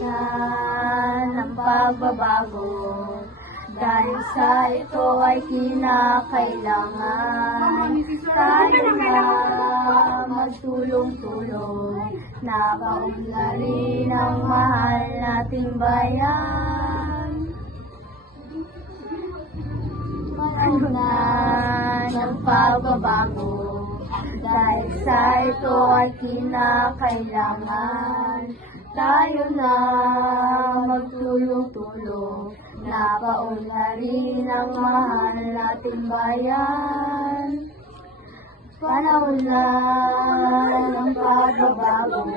na ng pagbabago. Dahil sa ito ay kinakailangan tayo na magtulong-tulong, napaunlarin ang mahal nating bayan. Ano na ng pagbabago, dahil sa ito ay kinakailangan tayo na magtulong-tulong, napaunlarin ang mahal nating bayan. Panahon na ng pagbabago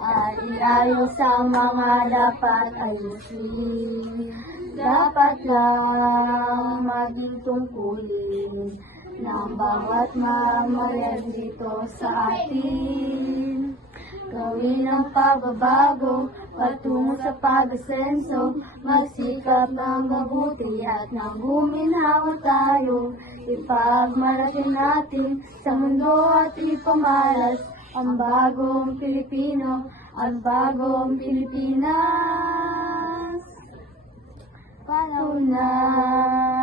at iayos ang mga dapat ayusin. Dapat lang maging tungkulin ng bawat mamayan dito sa atin. Gawin ang pagbabago patungo sa pag-asenso, magsikap ng mabuti at nang guminhawa tayo. Ipagmarating natin sa mundo at ipamalas ang bagong Pilipino, ang bagong Pilipinas. Panahon na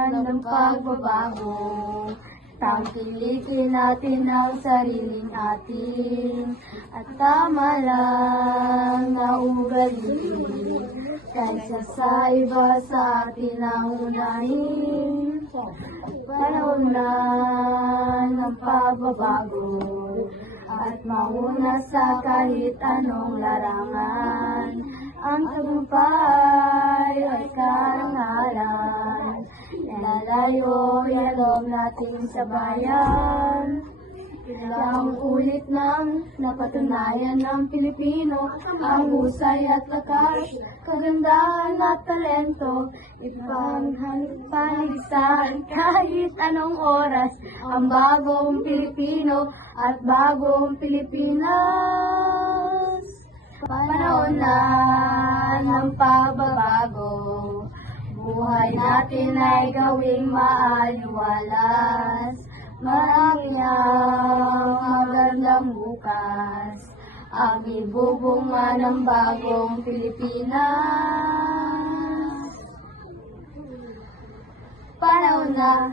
ng pagbabago, tangkilikin natin ang sariling atin at tama lang na ugaliin, kaysa sa iba sa atin ang unahin. Panahon na ng pagbabago at mauna sa kahit anong larangan. Ang tagumpay ay karangalan, lalayo yalong natin sa bayan. Ilang ulit nang napatunayan ng Pilipino ang husay at lakas, kagandahan at talento. Ipagpaligisan kahit anong oras ang bagong Pilipino at bagong Pilipinas. Panahon na ng pagbabago, buhay natin ay gawing maaliwalas. Marami ang magandang bukas, ang ibubunga ng bagong Pilipinas. Panahon na